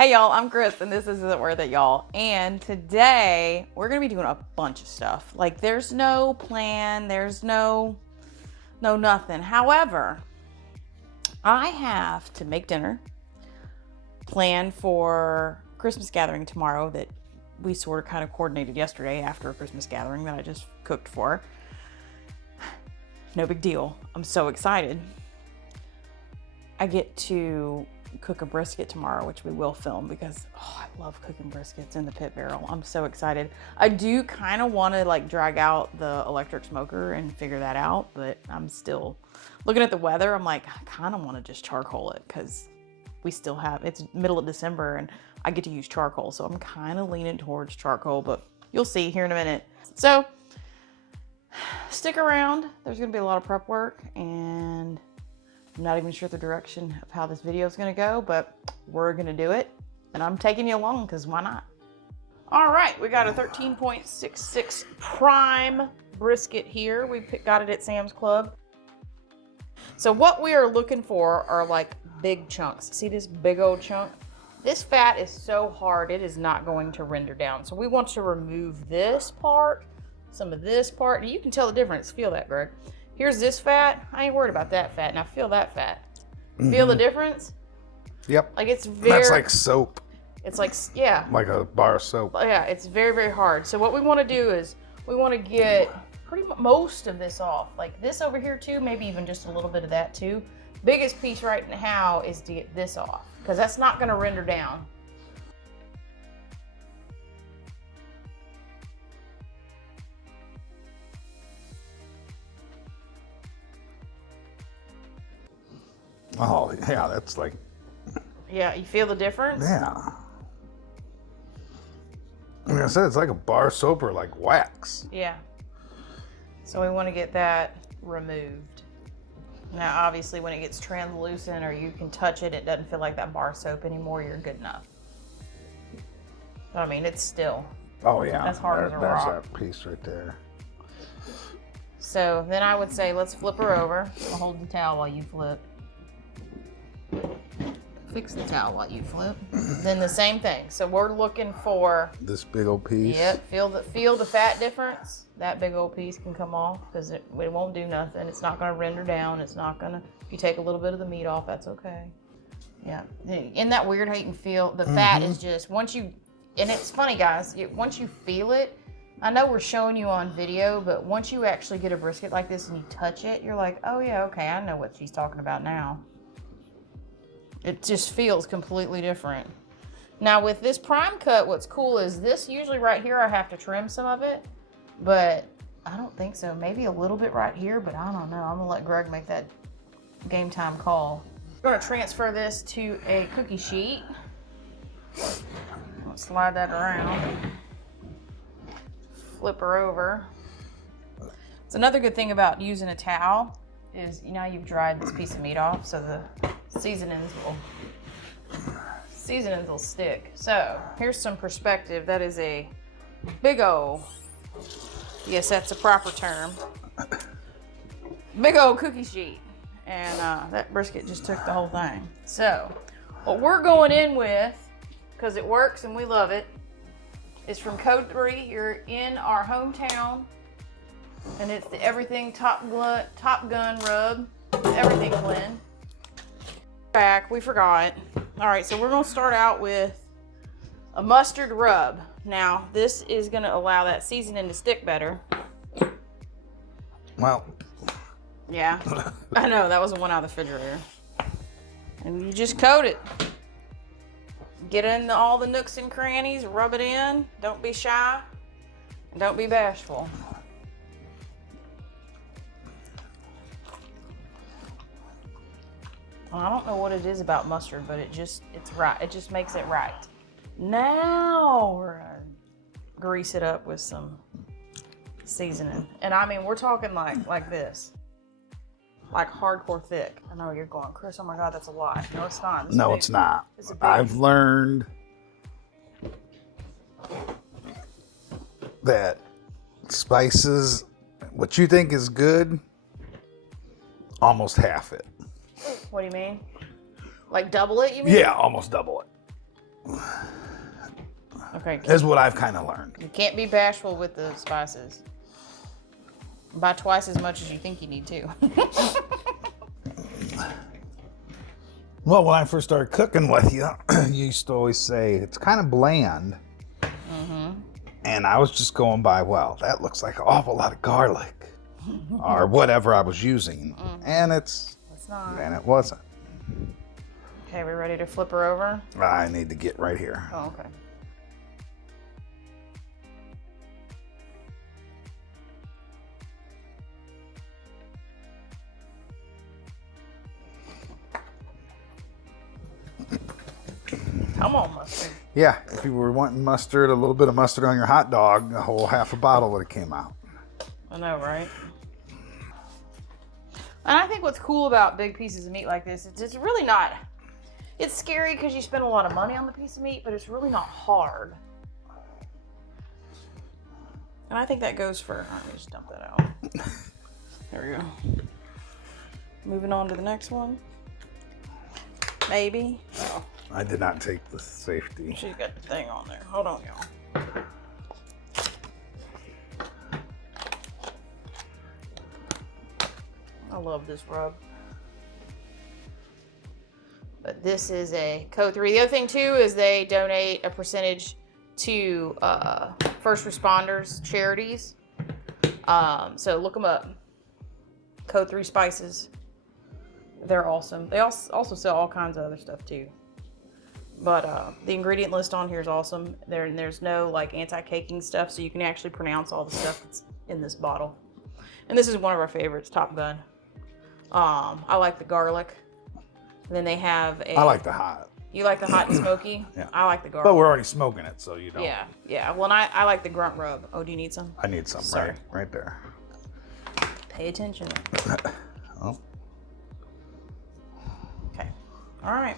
Hey y'all, I'm Kris and this isn't worth it, y'all. And today we're gonna be doing a bunch of stuff. Like there's no plan, there's no nothing. However, I have to make dinner, plan for Christmas gathering tomorrow that we sort of kind of coordinated yesterday after a Christmas gathering that I just cooked for. No big deal. I'm so excited. I get to cook a brisket tomorrow, which we will film because I love cooking briskets in the pit barrel. I'm so excited. I do kind of want to like drag out the electric smoker and figure that out, but I'm still looking at the weather. I'm like, I kind of want to just charcoal it because we still have, it's middle of December and I get to use charcoal. So I'm kind of leaning towards charcoal, but you'll see here in a minute. So stick around. There's going to be a lot of prep work and I'm not even sure the direction of how this video is going to go, but we're going to do it. And I'm taking you along because why not? All right, we got a 13.66 prime brisket here. We got it at Sam's Club. So what we are looking for are like big chunks. See this big old chunk? This fat is so hard, it is not going to render down. So we want to remove this part, some of this part. And you can tell the difference. Feel that, Greg. Here's this fat. I ain't worried about that fat. Now feel that fat. Feel the difference? Yep. Like it's very... That's like soap. It's like, yeah. Like a bar of soap. Yeah, it's very, very hard. So what we want to do is we want to get pretty much most of this off. Like this over here too, maybe even just a little bit of that too. Biggest piece right now is to get this off because that's not going to render down. Oh, yeah, that's like... Yeah, you feel the difference? Yeah. Like I said, it's like a bar of soap or like wax. Yeah. So we want to get that removed. Now, obviously, when it gets translucent or you can touch it, it doesn't feel like that bar soap anymore. You're good enough. But I mean, it's still... Oh, yeah. As hard as a rock. There's that piece right there. So then I would say, let's flip her over. I'll hold the towel while you flip. Fix the towel while you flip. Then the same thing. So we're looking for this big old piece. Yep. Feel the fat difference. That big old piece can come off because it won't do nothing. It's not going to render down. It's not going to. If you take a little bit of the meat off, that's okay. Yeah. Isn't that weird how you can feel the fat is just once you. And it's funny, guys. Once you feel it, I know we're showing you on video, but once you actually get a brisket like this and you touch it, you're like, oh yeah, okay, I know what she's talking about now. It just feels completely different. Now with this prime cut, what's cool is this usually right here, I have to trim some of it, but I don't think so. Maybe a little bit right here, but I don't know. I'm gonna let Greg make that game time call. We're gonna transfer this to a cookie sheet. Let's slide that around. Flip her over. So another good thing about using a towel is, you know, you've dried this piece of meat off, so the seasonings will stick. So here's some perspective. That is a big old, yes, that's a proper term, big old cookie sheet. And that brisket just took the whole thing. So what we're going in with, because it works and we love it, is from Code 3. You're in our hometown, and it's the Everything Top Gun rub. Everything blend. Back, we forgot. All right, so we're gonna start out with a mustard rub. Now, this is gonna allow that seasoning to stick better. Well. Yeah, I know, that was the one out of the refrigerator. And you just coat it. Get in all the nooks and crannies, rub it in. Don't be shy, and don't be bashful. Well, I don't know what it is about mustard, but it's right. It just makes it right. Now we're gonna grease it up with some seasoning. And I mean, we're talking like this. Like hardcore thick. I know you're going, Kris, oh my God, that's a lot. No, it's not. No, it's not. I've learned that spices, what you think is good, almost half it. What do you mean? Like double it, you mean? Yeah, almost double it. Okay. Is what I've kind of learned. You can't be bashful with the spices. Buy twice as much as you think you need to. Well, when I first started cooking with you, you used to always say it's kind of bland. And I was just going by, well, that looks like an awful lot of garlic. Or whatever I was using. And it's not. And it wasn't. Okay, we ready to flip her over? I need to get right here. Oh, okay. Come on, mustard. Yeah, if you were wanting mustard, a little bit of mustard on your hot dog, a whole half a bottle would have came out. I know, right? And I think what's cool about big pieces of meat like this, it's really not, it's scary because you spend a lot of money on the piece of meat, but it's really not hard. And I think that goes for, let me just dump that out. There we go. Moving on to the next one. Maybe. Oh. I did not take the safety. She's got the thing on there. Hold on, y'all. I love this rub. But this is a code 3. The other thing too is they donate a percentage to first responders charities. So look them up. Code 3 spices. They're awesome. They also sell all kinds of other stuff too. But the ingredient list on here is awesome. There's no like anti-caking stuff, so you can actually pronounce all the stuff that's in this bottle. And this is one of our favorites, Top Gun. I like the garlic. And then they have a... I like the hot. You like the hot and smoky? Yeah. I like the garlic. But we're already smoking it, so you don't. Yeah. Well, and I like the grunt rub. Oh, do you need some? I need some. Sorry. Right there. Pay attention. Oh. Okay. All right.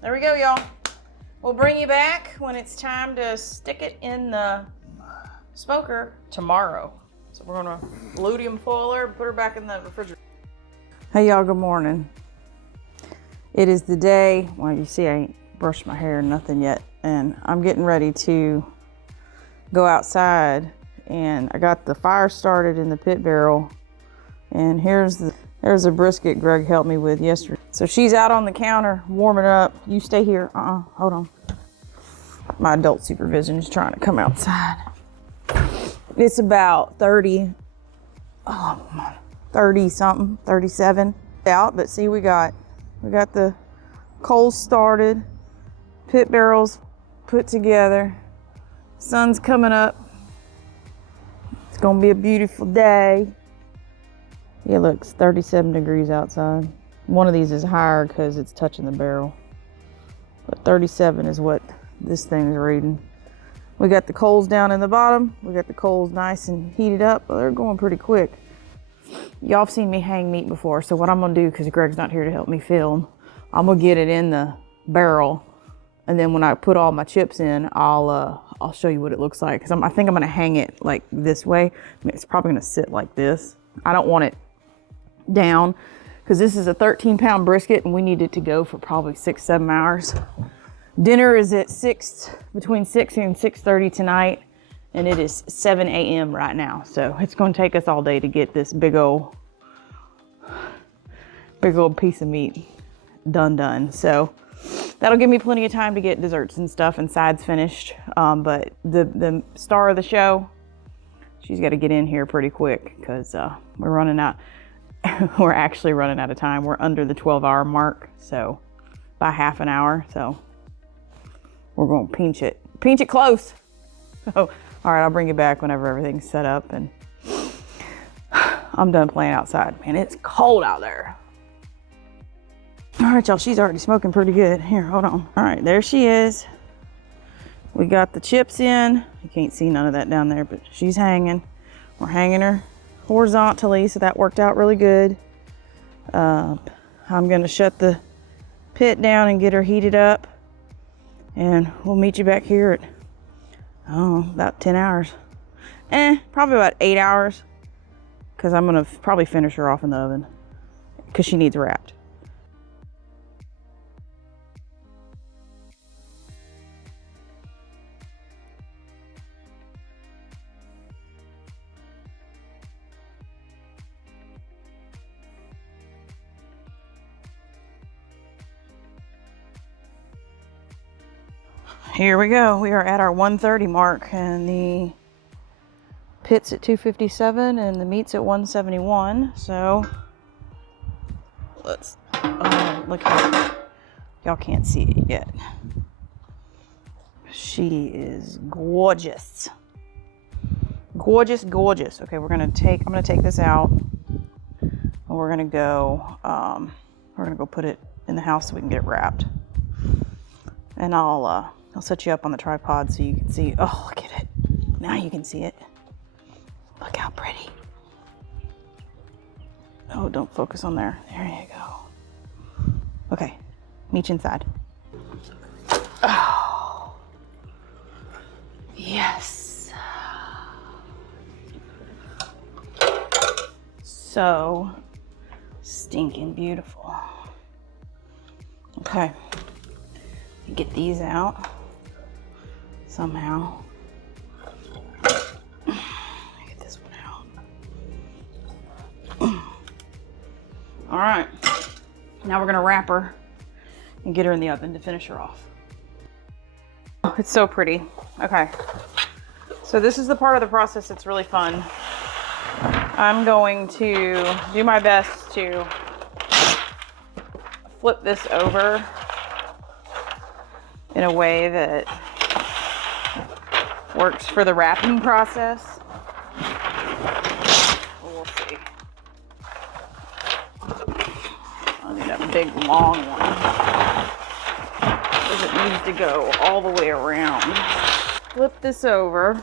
There we go, y'all. We'll bring you back when it's time to stick it in the smoker tomorrow. So we're gonna aluminum foil her and put her back in the refrigerator. Hey y'all, good morning. It is the day, well you see I ain't brushed my hair, nothing yet, and I'm getting ready to go outside, and I got the fire started in the pit barrel, and there's a brisket Greg helped me with yesterday. So she's out on the counter warming up. You stay here. Hold on. My adult supervision is trying to come outside. It's about 30 something, 37 out. But see, we got the coals started, pit barrels put together. Sun's coming up. It's gonna be a beautiful day. Yeah, look, it's 37 degrees outside. One of these is higher because it's touching the barrel. But 37 is what this thing's reading. We got the coals down in the bottom. We got the coals nice and heated up. Well, they're going pretty quick. Y'all have seen me hang meat before, so what I'm gonna do, because Greg's not here to help me film, I'm gonna get it in the barrel, and then when I put all my chips in, I'll show you what it looks like. Because I think I'm gonna hang it like this way. I mean, it's probably gonna sit like this. I don't want it down, because this is a 13-pound brisket and we need it to go for probably 6-7 hours. Dinner is at between 6 and 6:30 tonight, and it is 7 a.m. right now. So it's going to take us all day to get this big old piece of meat done. So that'll give me plenty of time to get desserts and stuff and sides finished. But the star of the show, she's got to get in here pretty quick because we're running out. We're actually running out of time. We're under the 12-hour mark, so by half an hour. So we're going to pinch it close. So, all right, I'll bring you back whenever everything's set up, and I'm done playing outside. Man, it's cold out there. All right, y'all, she's already smoking pretty good. Here, hold on. All right, there she is. We got the chips in. You can't see none of that down there, but she's hanging. We're hanging her horizontally, so that worked out really good. I'm gonna shut the pit down and get her heated up, and we'll meet you back here at about 10 hours. Probably about 8 hours, because I'm gonna probably finish her off in the oven because she needs wrapped. here we go. We are at our 1:30 mark, and the pit's at 257 and the meat's at 171. So let's look how y'all can't see it yet. She is gorgeous. Gorgeous, gorgeous. Okay, I'm gonna take this out, and we're gonna go put it in the house so we can get it wrapped. And I'll set you up on the tripod so you can see. Oh, look at it. Now you can see it. Look how pretty. Oh, don't focus on there. There you go. Okay, meet you inside. Oh, yes. So stinking beautiful. Okay, get these out somehow. Get this one out. All right, now we're gonna wrap her and get her in the oven to finish her off. Oh, it's so pretty. Okay, so this is the part of the process that's really fun. I'm going to do my best to flip this over in a way that works for the wrapping process. We'll see. I need a big long one because it needs to go all the way around. Flip this over.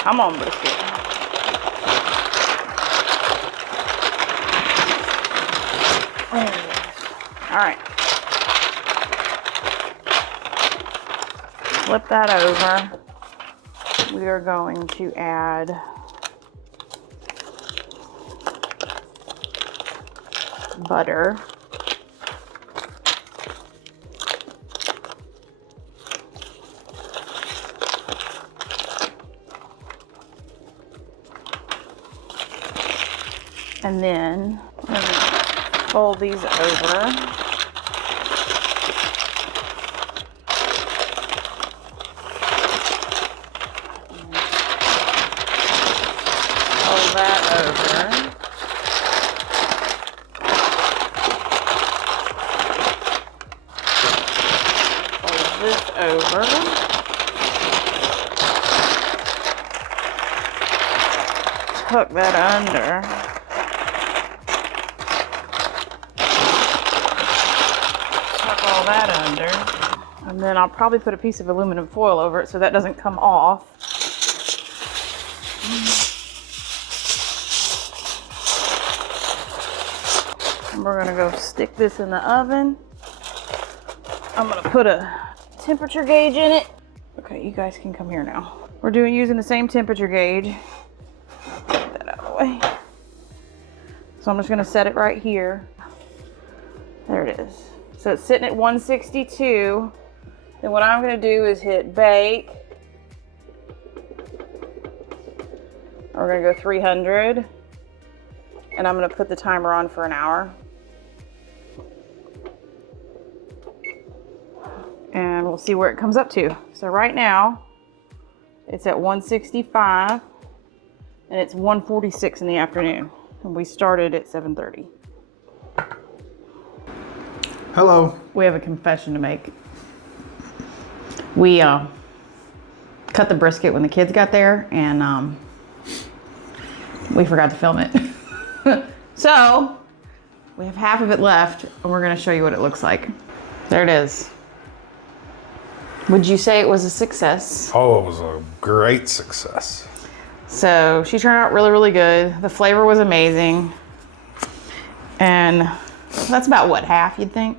Come on, Brisket. All right. Flip that over. We are going to add butter. And then I'm going to fold these over. Fold that over. Fold this over. Tuck that under. All that under, and then I'll probably put a piece of aluminum foil over it so that doesn't come off. And we're gonna go stick this in the oven. I'm gonna put a temperature gauge in it. Okay, you guys can come here now. We're using the same temperature gauge. Get that out of the way. So I'm just gonna set it right here. There it is. So it's sitting at 162. Then what I'm gonna do is hit bake. We're gonna go 300. And I'm gonna put the timer on for an hour. And we'll see where it comes up to. So right now, it's at 165 and it's 1:46 in the afternoon. And we started at 7:30. Hello. We have a confession to make. We cut the brisket when the kids got there, and we forgot to film it. So we have half of it left, and we're going to show you what it looks like. There it is. Would you say it was a success? Oh, it was a great success. So she turned out really, really good. The flavor was amazing. And that's about what, half, you'd think?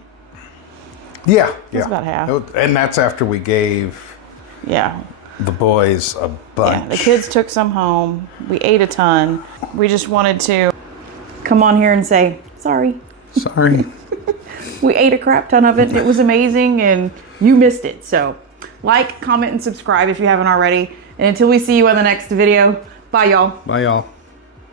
Yeah. That's about half. And that's after we gave the boys a bunch. Yeah, the kids took some home. We ate a ton. We just wanted to come on here and say, sorry. Sorry. We ate a crap ton of it. It was amazing, and you missed it. So Like, comment, and subscribe if you haven't already. And until we see you on the next video, bye y'all. Bye y'all.